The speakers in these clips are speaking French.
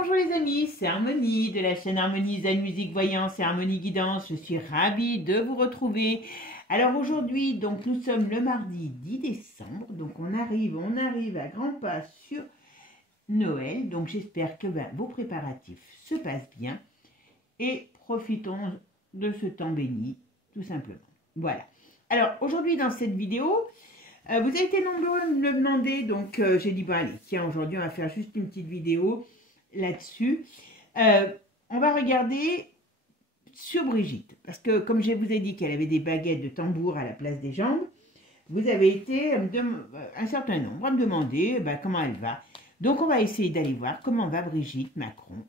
bonjour les amis, c'est Harmonie de la chaîne Harmonie Zen Musique Voyance et Harmonie Guidance. Je suis ravie de vous retrouver. Alors aujourd'hui, donc nous sommes le mardi 10 décembre, donc on arrive à grands pas sur Noël. Donc j'espère que vos préparatifs se passent bien et profitons de ce temps béni, tout simplement. Voilà. Alors aujourd'hui dans cette vidéo, vous avez été nombreux à me le demander, donc j'ai dit bon allez, tiens, aujourd'hui on va faire juste une petite vidéo là-dessus. On va regarder sur Brigitte, parce que comme je vous ai dit qu'elle avait des baguettes de tambour à la place des jambes, vous avez été un certain nombre à me demander comment elle va. Donc on va essayer d'aller voir comment va Brigitte Macron,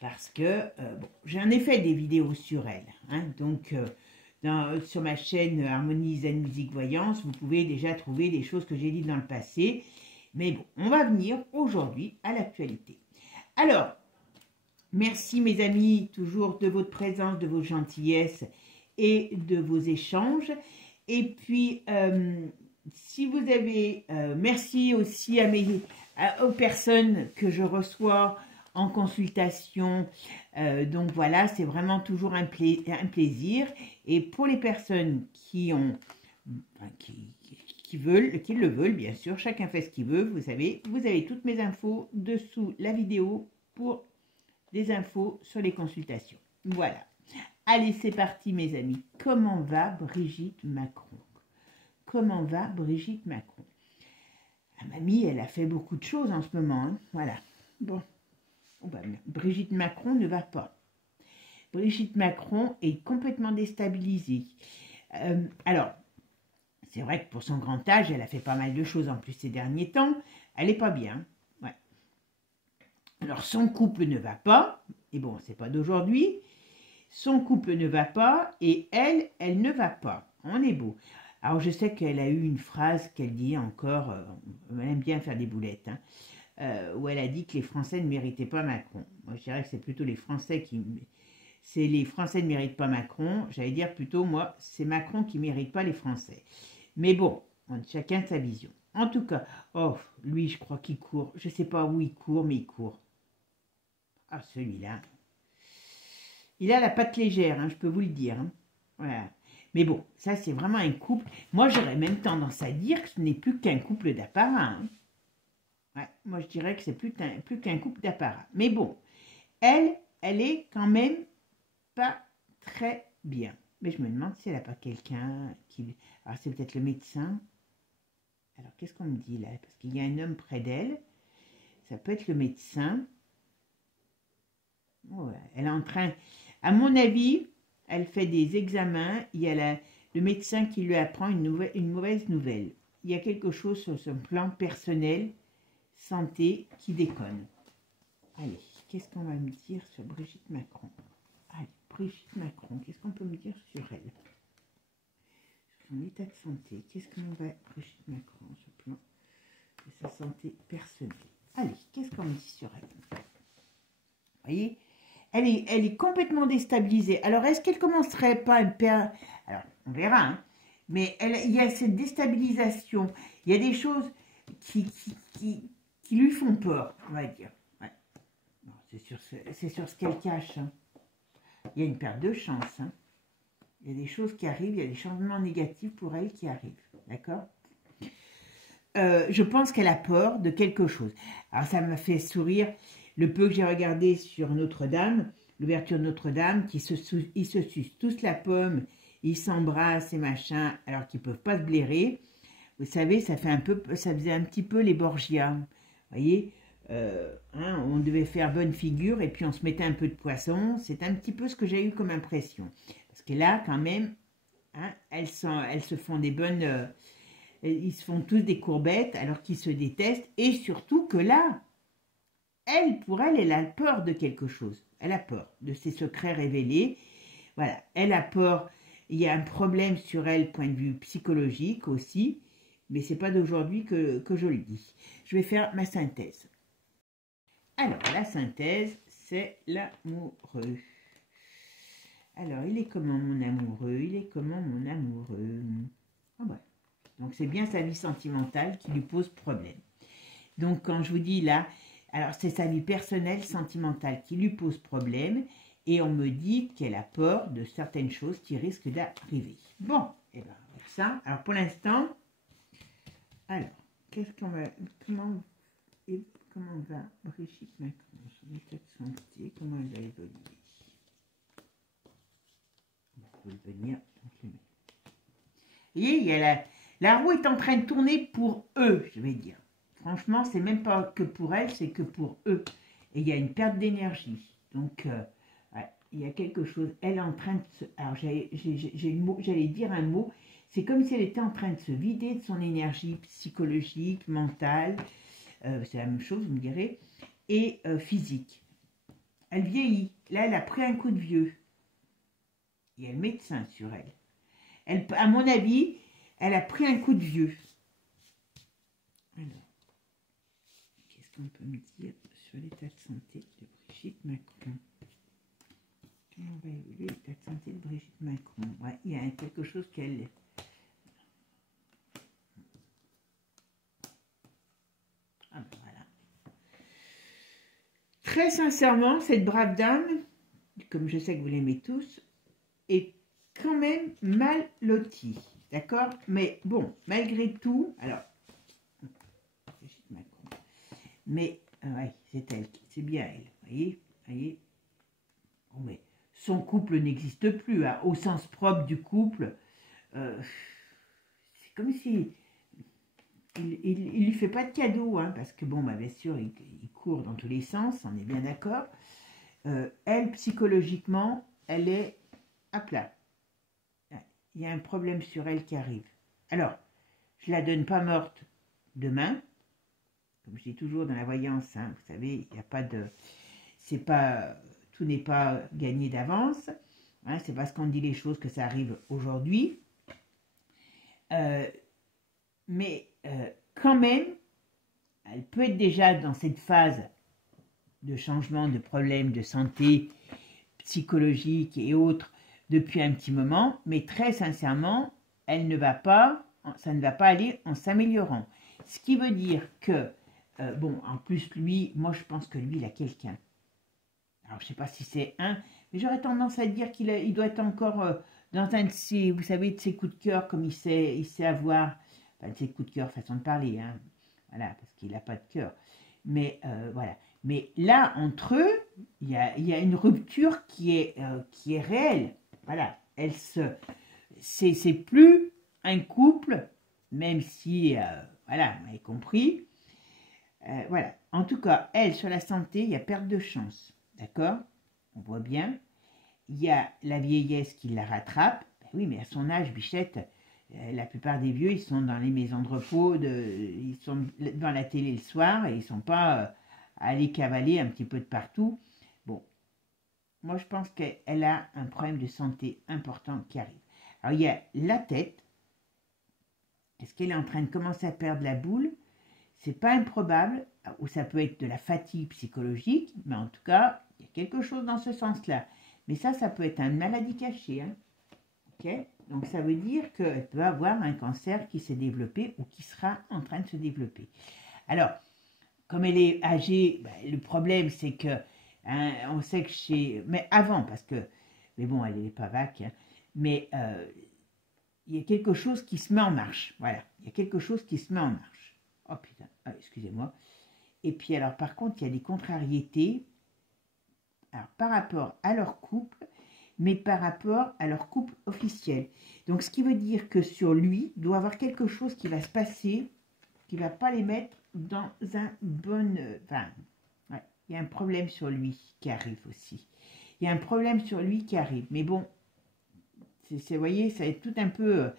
parce que bon, j'en ai fait des vidéos sur elle, hein, donc sur ma chaîne Harmonie Zen Musique Voyance, vous pouvez déjà trouver des choses que j'ai dites dans le passé. Mais bon, on va venir aujourd'hui à l'actualité. Alors, merci mes amis, toujours de votre présence, de vos gentillesses et de vos échanges. Et puis, si vous avez... merci aussi aux personnes que je reçois en consultation. Donc voilà, c'est vraiment toujours un plaisir. Et pour les personnes qui ont... qui le veulent, bien sûr, chacun fait ce qu'il veut, vous savez, vous avez toutes mes infos dessous la vidéo pour des infos sur les consultations. Voilà. Allez, c'est parti mes amis. Comment va Brigitte Macron? Comment va Brigitte Macron? La mamie, elle a fait beaucoup de choses en ce moment, hein. Voilà. Bon. Brigitte Macron ne va pas. Brigitte Macron est complètement déstabilisée. Alors, c'est vrai que pour son grand âge, elle a fait pas mal de choses en plus ces derniers temps. Elle n'est pas bien. Ouais. Alors, son couple ne va pas. Et bon, c'est pas d'aujourd'hui. Son couple ne va pas et elle ne va pas. On est beau. Alors, je sais qu'elle a eu une phrase qu'elle dit encore, elle aime bien faire des boulettes, hein, où elle a dit que les Français ne méritaient pas Macron. Moi, je dirais que c'est plutôt les Français qui... C'est les Français ne méritent pas Macron. J'allais dire plutôt, moi, c'est Macron qui ne mérite pas les Français. Mais bon, chacun sa vision. En tout cas, oh, lui, je crois qu'il court. Je ne sais pas où il court, mais il court. Ah, celui-là. Il a la patte légère, hein, je peux vous le dire. Hein. Voilà. Mais bon, ça, c'est vraiment un couple. Moi, j'aurais même tendance à dire que ce n'est plus qu'un couple d'apparat. Hein. Ouais, moi, je dirais que c'est plus qu'un couple d'apparat. Mais bon, elle est quand même pas très bien. Mais je me demande si elle n'a pas quelqu'un qui... Alors, c'est peut-être le médecin. Alors, qu'est-ce qu'on me dit là? Parce qu'il y a un homme près d'elle. Ça peut être le médecin. Ouais, elle est en train... À mon avis, elle fait des examens. Il y a le médecin qui lui apprend une mauvaise nouvelle. Il y a quelque chose sur son plan personnel, santé, qui déconne. Allez, qu'est-ce qu'on va me dire sur Brigitte Macron? Allez, Brigitte Macron, qu'est-ce qu'on peut me dire sur elle? Sur son état de santé, qu'est-ce qu'on va... Brigitte Macron, sur le plan de sa santé personnelle. Allez, qu'est-ce qu'on me dit sur elle? Vous voyez, elle est complètement déstabilisée. Alors, est-ce qu'elle commencerait pas à perdre... Alors, on verra, hein. Mais il y a cette déstabilisation. Il y a des choses qui lui font peur, on va dire. Ouais. C'est sur ce qu'elle cache, hein. Il y a une perte de chance. Hein. Il y a des choses qui arrivent, il y a des changements négatifs pour elle qui arrivent. D'accord? Je pense qu'elle a peur de quelque chose. Alors, ça m'a fait sourire le peu que j'ai regardé sur Notre-Dame, l'ouverture de Notre-Dame, ils se sucent tous la pomme, ils s'embrassent et machin, alors qu'ils ne peuvent pas se blairer. Vous savez, ça faisait un petit peu les Borgia. Vous voyez, hein, on devait faire bonne figure et puis on se mettait un peu de poisson. C'est un petit peu ce que j'ai eu comme impression. Parce que là, quand même, hein, elles se font des bonnes... ils se font tous des courbettes alors qu'ils se détestent. Et surtout que là, pour elle, elle a peur de quelque chose. Elle a peur de ses secrets révélés. Voilà, elle a peur. Il y a un problème sur elle, point de vue psychologique aussi. Mais ce n'est pas d'aujourd'hui que je le dis. Je vais faire ma synthèse. Alors, la synthèse, c'est l'amoureux. Alors, il est comment mon amoureux? Il est comment mon amoureux? Ah ouais. Donc, c'est bien sa vie sentimentale qui lui pose problème. Donc, quand je vous dis là, Alors, c'est sa vie personnelle, sentimentale qui lui pose problème. Et on me dit qu'elle a peur de certaines choses qui risquent d'arriver. Bon, et bien, avec ça. Alors, pour l'instant, alors, qu'est-ce qu'on va... Comment va Brigitte Macron, son état de santé, comment elle va évoluer? On peut venir. Vous voyez, il y a la roue est en train de tourner pour eux, je vais dire. Franchement, c'est même pas que pour elle, c'est que pour eux. Et il y a une perte d'énergie. Donc, ouais, il y a quelque chose. Elle est en train de se... Alors, j'allais dire un mot. C'est comme si elle était en train de se vider de son énergie psychologique, mentale. C'est la même chose, vous me direz. Et physique. Elle vieillit. Là, elle a pris un coup de vieux. Il y a le médecin sur elle. À mon avis, elle a pris un coup de vieux. Alors, qu'est-ce qu'on peut me dire sur l'état de santé de Brigitte Macron? Comment va évoluer l'état de santé de Brigitte Macron? Ouais, il y a quelque chose qu'elle... Ah ben voilà. Très sincèrement, cette brave dame, comme je sais que vous l'aimez tous, est quand même mal lotie. D'accord? Mais bon, malgré tout, alors... Brigitte Macron. Mais, ouais, c'est elle, c'est bien elle. Voyez? Bon, mais son couple n'existe plus, hein, au sens propre du couple. C'est comme si il lui fait pas de cadeau, hein, parce que bon, bah, bien sûr, il court dans tous les sens, on est bien d'accord. Elle, psychologiquement, elle est à plat. Il y a un problème sur elle qui arrive. Alors, je la donne pas morte demain, comme je dis toujours dans la voyance, hein, vous savez, il n'y a pas de... C'est pas... Tout n'est pas gagné d'avance. Hein, c'est parce qu'on dit les choses que ça arrive aujourd'hui. Mais quand même, elle peut être déjà dans cette phase de changement, de problèmes de santé psychologique et autres depuis un petit moment. Mais très sincèrement, ça ne va pas aller en s'améliorant. Ce qui veut dire que, bon, en plus, lui, moi je pense que lui, il a quelqu'un. Alors, je ne sais pas si c'est un, mais j'aurais tendance à dire qu'il doit être encore dans un de ses, vous savez, de ses coups de cœur, comme il sait avoir, enfin, de ses coups de cœur, façon de parler, hein, voilà, parce qu'il n'a pas de cœur. Mais voilà. Mais là, entre eux, il y a une rupture qui est réelle. Voilà. C'est plus un couple, même si, voilà, vous m'avez compris. Voilà. En tout cas, elle, sur la santé, il y a perte de chance. D'accord? On voit bien. Il y a la vieillesse qui la rattrape. Ben oui, mais à son âge, Bichette, la plupart des vieux, ils sont dans les maisons de repos, ils sont devant la télé le soir et ils ne sont pas à aller cavaler un petit peu de partout. Bon, moi je pense qu'elle a un problème de santé important qui arrive. Alors il y a la tête. Est-ce qu'elle est en train de commencer à perdre la boule? C'est pas improbable, ou ça peut être de la fatigue psychologique, mais en tout cas, il y a quelque chose dans ce sens-là. Mais ça peut être une maladie cachée. Hein. Ok? Donc ça veut dire qu'elle peut avoir un cancer qui s'est développé ou qui sera en train de se développer. Alors, comme elle est âgée, ben, le problème c'est que, hein, on sait que chez... Mais avant, parce que... Mais bon, elle n'est pas vague, hein, mais il y a quelque chose qui se met en marche. Voilà, il y a quelque chose qui se met en marche. Oh putain, excusez-moi. Et puis alors par contre, il y a des contrariétés alors, par rapport à leur couple, mais par rapport à leur couple officiel. Donc ce qui veut dire que sur lui, il doit avoir quelque chose qui va se passer, qui ne va pas les mettre dans un bon... Enfin, ouais, il y a un problème sur lui qui arrive aussi. Il y a un problème sur lui qui arrive. Mais bon, vous voyez, ça va être tout un peu...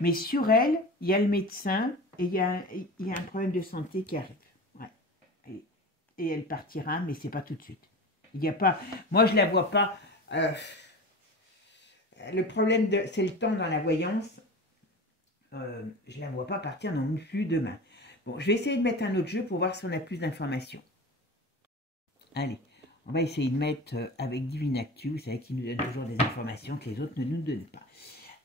mais sur elle, il y a le médecin et il y a un problème de santé qui arrive. Ouais. Et elle partira, mais c'est pas tout de suite. Il n'y a pas... Moi, je la vois pas... le problème, c'est le temps dans la voyance. Je la vois pas partir non plus demain. Bon, je vais essayer de mettre un autre jeu pour voir si on a plus d'informations. Allez, on va essayer de mettre avec Divine Actu, vous savez, qui nous donne toujours des informations que les autres ne nous donnent pas.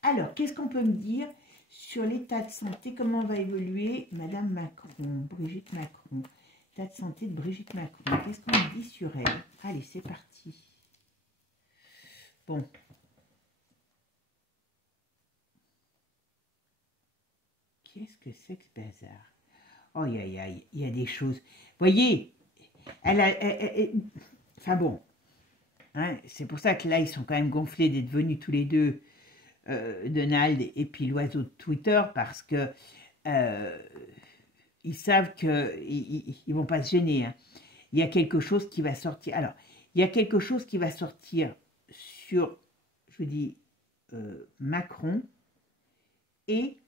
Alors, qu'est-ce qu'on peut me dire sur l'état de santé? Comment va évoluer Madame Macron, Brigitte Macron? État de santé de Brigitte Macron. Qu'est-ce qu'on dit sur elle? Allez, c'est parti. Bon. Qu'est-ce que c'est que ce bazar? Oh, il y a des choses. Voyez, enfin bon, hein, c'est pour ça que là, ils sont quand même gonflés d'être venus tous les deux, Donald et puis l'oiseau de Twitter, parce que ils savent qu'ils ne vont pas se gêner. Hein. Il y a quelque chose qui va sortir. Alors, il y a quelque chose qui va sortir sur, je vous dis, Macron, et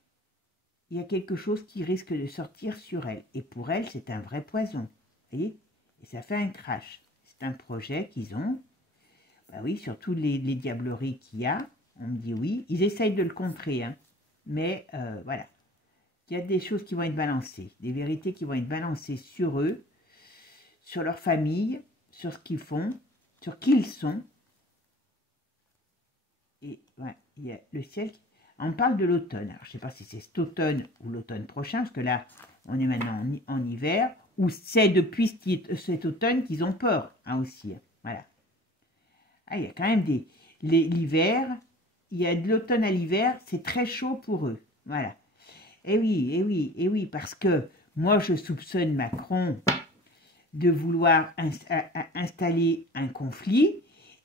il y a quelque chose qui risque de sortir sur elle. Et pour elle, c'est un vrai poison. Vous voyez? Et ça fait un crash. C'est un projet qu'ils ont. Bah oui, sur toutes les diableries qu'il y a, on me dit oui. Ils essayent de le contrer, hein. Mais voilà. Il y a des choses qui vont être balancées, des vérités qui vont être balancées sur eux, sur leur famille, sur ce qu'ils font, sur qui ils sont. Et ouais, il y a le ciel. On parle de l'automne. Alors, je ne sais pas si c'est cet automne ou l'automne prochain, parce que là, on est maintenant en hiver, ou c'est depuis cet automne qu'ils ont peur, hein, aussi. Voilà. Ah, il y a quand même l'hiver, il y a de l'automne à l'hiver, c'est très chaud pour eux. Voilà. Et oui, et oui, et oui, parce que moi, je soupçonne Macron de vouloir installer un conflit,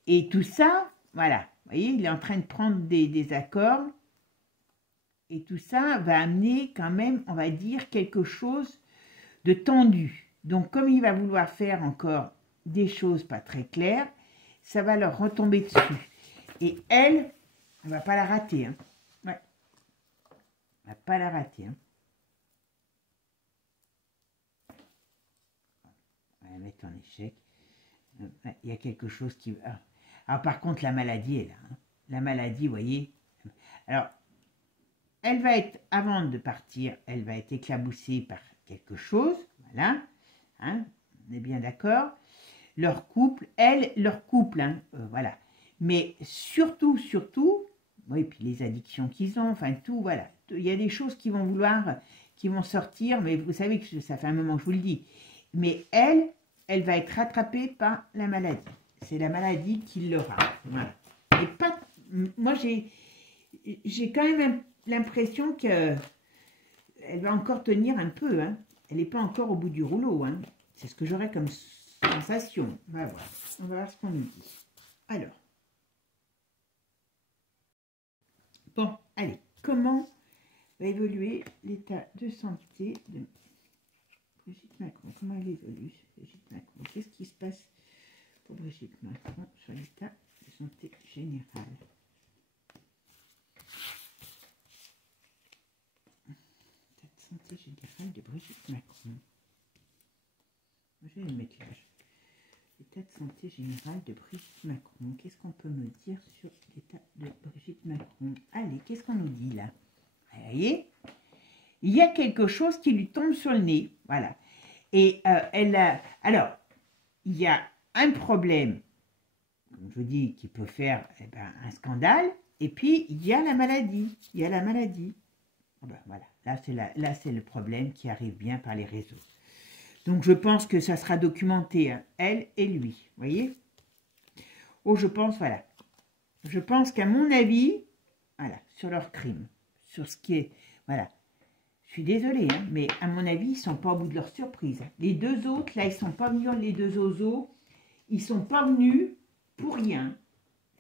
et tout ça, voilà. Vous voyez, il est en train de prendre des accords. Et tout ça va amener quand même, on va dire, quelque chose de tendu. Donc, comme il va vouloir faire encore des choses pas très claires, ça va leur retomber dessus. Et elle, on ne va pas la rater. Hein. Ouais. On ne va pas la rater. Hein. On va la mettre en échec. Il y a quelque chose qui... Alors, par contre, la maladie est là. Hein. La maladie, vous voyez. Alors, elle va être, avant de partir, elle va être éclaboussée par quelque chose, voilà, hein, on est bien d'accord. Leur couple, hein, voilà. Mais surtout, oui, puis les addictions qu'ils ont, enfin tout, voilà. Il y a des choses qui vont sortir, mais vous savez que ça fait un moment que je vous le dis. Mais elle va être rattrapée par la maladie. C'est la maladie qui l'aura, voilà. Et pas, moi j'ai quand même l'impression qu'elle va encore tenir un peu. Hein. Elle n'est pas encore au bout du rouleau. Hein. C'est ce que j'aurais comme sensation. On va voir. On va voir ce qu'on nous dit. Alors. Bon, allez. Comment va évoluer l'état de santé de Brigitte Macron? Comment elle évolue, Brigitte Macron? Qu'est-ce qui se passe pour Brigitte Macron sur l'état de santé général? Santé générale de Brigitte Macron. Je vais le mettre là. L'état de santé générale de Brigitte Macron. Qu'est-ce qu'on peut me dire sur l'état de Brigitte Macron? Allez, qu'est-ce qu'on nous dit là? Vous voyez, il y a quelque chose qui lui tombe sur le nez. Voilà. Et alors, il y a un problème, comme je vous dis, qui peut faire un scandale. Et puis, il y a la maladie. Il y a la maladie. Ben, voilà. Là, c'est le problème qui arrive bien par les réseaux. Donc, je pense que ça sera documenté, hein, elle et lui. Vous voyez? Oh, je pense, voilà. Je pense qu'à mon avis, voilà, sur leur crime, sur ce qui est... Voilà. Je suis désolée, hein, mais à mon avis, ils ne sont pas au bout de leur surprise. Les deux autres, là, ils ne sont pas venus, les deux oiseaux, ils ne sont pas venus pour rien.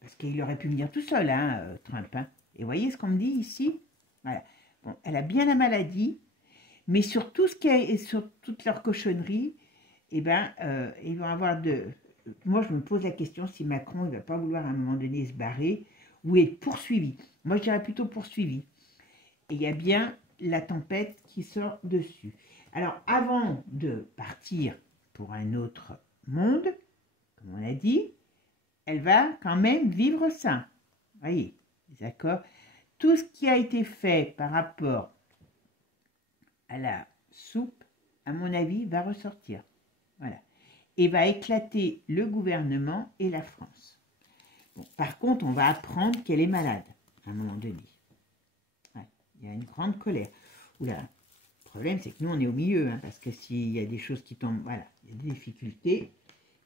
Parce qu'il aurait pu venir tout seul, hein, Trump. Hein. Et vous voyez ce qu'on me dit ici? Voilà. Bon, elle a bien la maladie, mais sur tout ce qui est, sur toute leur cochonnerie, eh ben, ils vont avoir de... Moi, je me pose la question si Macron ne va pas vouloir à un moment donné se barrer ou être poursuivi. Moi, je dirais plutôt poursuivi. Et il y a bien la tempête qui sort dessus. Alors, avant de partir pour un autre monde, comme on a dit, elle va quand même vivre ça. Vous voyez, d'accord? Tout ce qui a été fait par rapport à la soupe, à mon avis, va ressortir. Voilà. Et va éclater le gouvernement et la France. Bon, par contre, on va apprendre qu'elle est malade, à un moment donné. Ouais, il y a une grande colère. Oula, problème, c'est que nous, on est au milieu, hein, parce que s'il y a des choses qui tombent, voilà, il y a des difficultés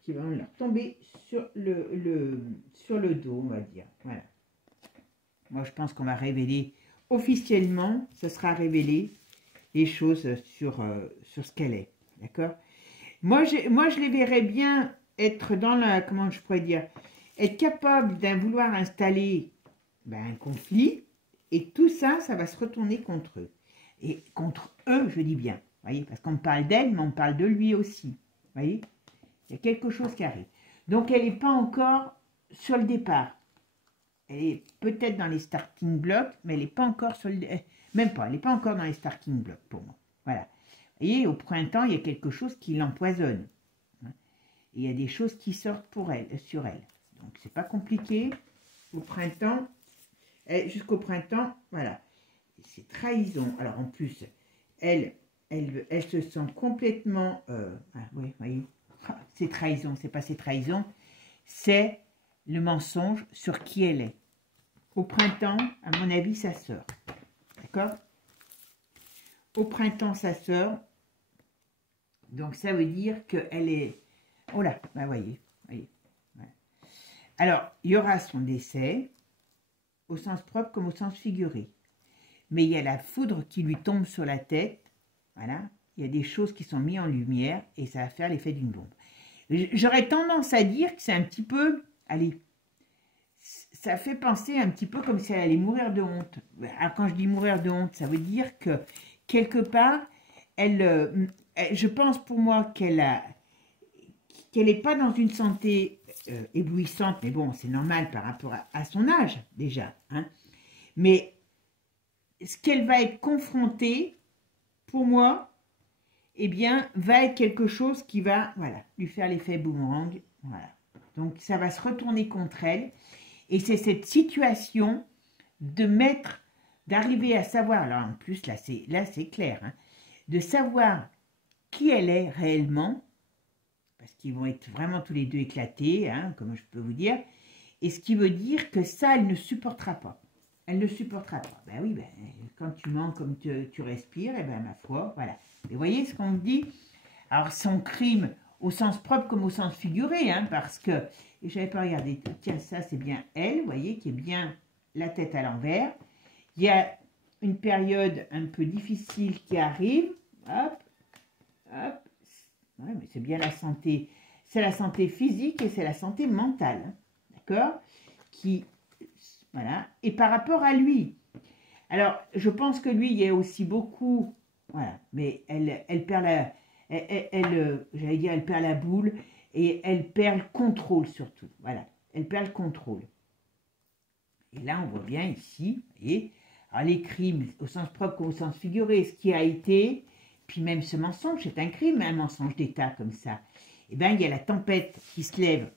qui vont leur tomber sur le dos, on va dire. Voilà. Moi, je pense qu'on va révéler officiellement, ce sera révélé les choses sur ce qu'elle est. D'accord? Moi, je les verrais bien être dans la, comment je pourrais dire, être capable d'un vouloir installer un conflit, et tout ça, ça va se retourner contre eux. Et contre eux, je dis bien, voyez, parce qu'on parle d'elle, mais on parle de lui aussi, voyez. Il y a quelque chose qui arrive. Donc, elle n'est pas encore sur le départ. Elle est peut-être dans les starting blocks, mais elle n'est pas encore sur le... Même pas, elle n'est pas encore dans les starting blocks pour moi. Voilà. Et au printemps, il y a quelque chose qui l'empoisonne. Et il y a des choses qui sortent pour elle, sur elle. Donc, c'est pas compliqué. Au printemps, jusqu'au printemps, voilà. C'est trahison. Alors, en plus, elle se sent complètement... oui, voyez. C'est trahison, c'est pas ses trahisons. C'est le mensonge sur qui elle est. Au printemps, à mon avis, ça sort. D'accord? Au printemps, ça sort. Donc, ça veut dire qu'elle est... Oh là, voyez. Ouais. Alors, il y aura son décès, au sens propre comme au sens figuré. Mais il y a la foudre qui lui tombe sur la tête. Voilà. Il y a des choses qui sont mises en lumière et ça va faire l'effet d'une bombe. J'aurais tendance à dire que c'est un petit peu... Allez, ça fait penser un petit peu comme si elle allait mourir de honte. Alors, quand je dis mourir de honte, ça veut dire que, quelque part, je pense pour moi qu'elle n'est pas dans une santé éblouissante, mais bon, c'est normal par rapport à son âge, déjà. Hein. Mais ce qu'elle va être confrontée, pour moi, eh bien, va être quelque chose qui va, voilà, lui faire l'effet boomerang. Voilà. Donc, ça va se retourner contre elle. Et c'est cette situation d'arriver à savoir, alors en plus, là c'est clair, hein, de savoir qui elle est réellement, parce qu'ils vont être vraiment tous les deux éclatés, hein, comme je peux vous dire, et ce qui veut dire que ça, elle ne supportera pas. Elle ne supportera pas. Ben oui, quand tu mens comme tu respires, et ben ma foi, voilà. Et vous voyez ce qu'on me dit? Alors, son crime, au sens propre comme au sens figuré, hein, parce que, et je n'avais pas regardé, tiens, ça c'est bien elle, vous voyez, qui est bien la tête à l'envers. Il y a une période un peu difficile qui arrive, hop, hop, ouais, mais c'est bien la santé, c'est la santé physique et c'est la santé mentale, d'accord, qui, voilà, et par rapport à lui, alors, je pense que lui, il y a aussi beaucoup, voilà, mais elle perd la... j'allais dire, elle perd la boule et elle perd le contrôle surtout. Voilà, elle perd le contrôle. Et là, on voit bien ici, vous voyez, alors les crimes au sens propre comme au sens figuré, ce qui a été, puis même ce mensonge, c'est un crime, un mensonge d'État comme ça. Eh bien, il y a la tempête qui se lève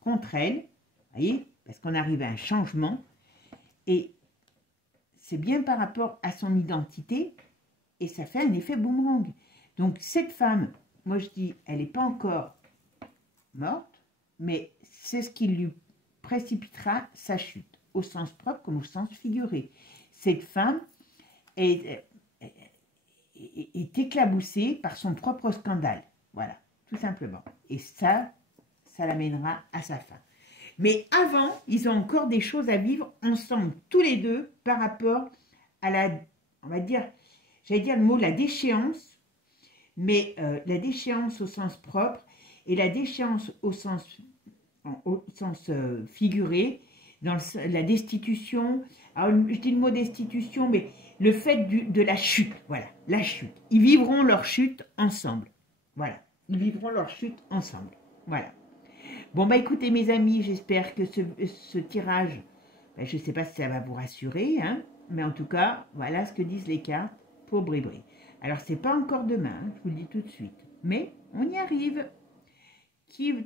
contre elle, vous voyez, parce qu'on arrive à un changement, et c'est bien par rapport à son identité, et ça fait un effet boomerang. Donc, cette femme, moi je dis, elle n'est pas encore morte, mais c'est ce qui lui précipitera sa chute, au sens propre comme au sens figuré. Cette femme est éclaboussée par son propre scandale. Voilà, tout simplement. Et ça l'amènera à sa fin. Mais avant, ils ont encore des choses à vivre ensemble, tous les deux, par rapport à la, on va dire, j'allais dire le mot, la déchéance, mais la déchéance au sens propre et la déchéance au sens figuré, dans la destitution. Alors, je dis le mot destitution, mais le fait de la chute, voilà, la chute. Ils vivront leur chute ensemble. Voilà, ils vivront leur chute ensemble. Voilà. Bon, bah écoutez mes amis, j'espère que ce tirage, je ne sais pas si ça va vous rassurer, hein, mais en tout cas, voilà ce que disent les cartes pour Bribri. Alors, c'est pas encore demain, hein, je vous le dis tout de suite, mais on y arrive.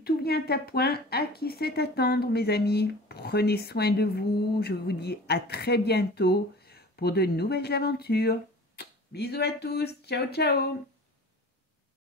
Tout vient à point, à qui sait attendre, mes amis. Prenez soin de vous, je vous dis à très bientôt pour de nouvelles aventures. Bisous à tous, ciao ciao.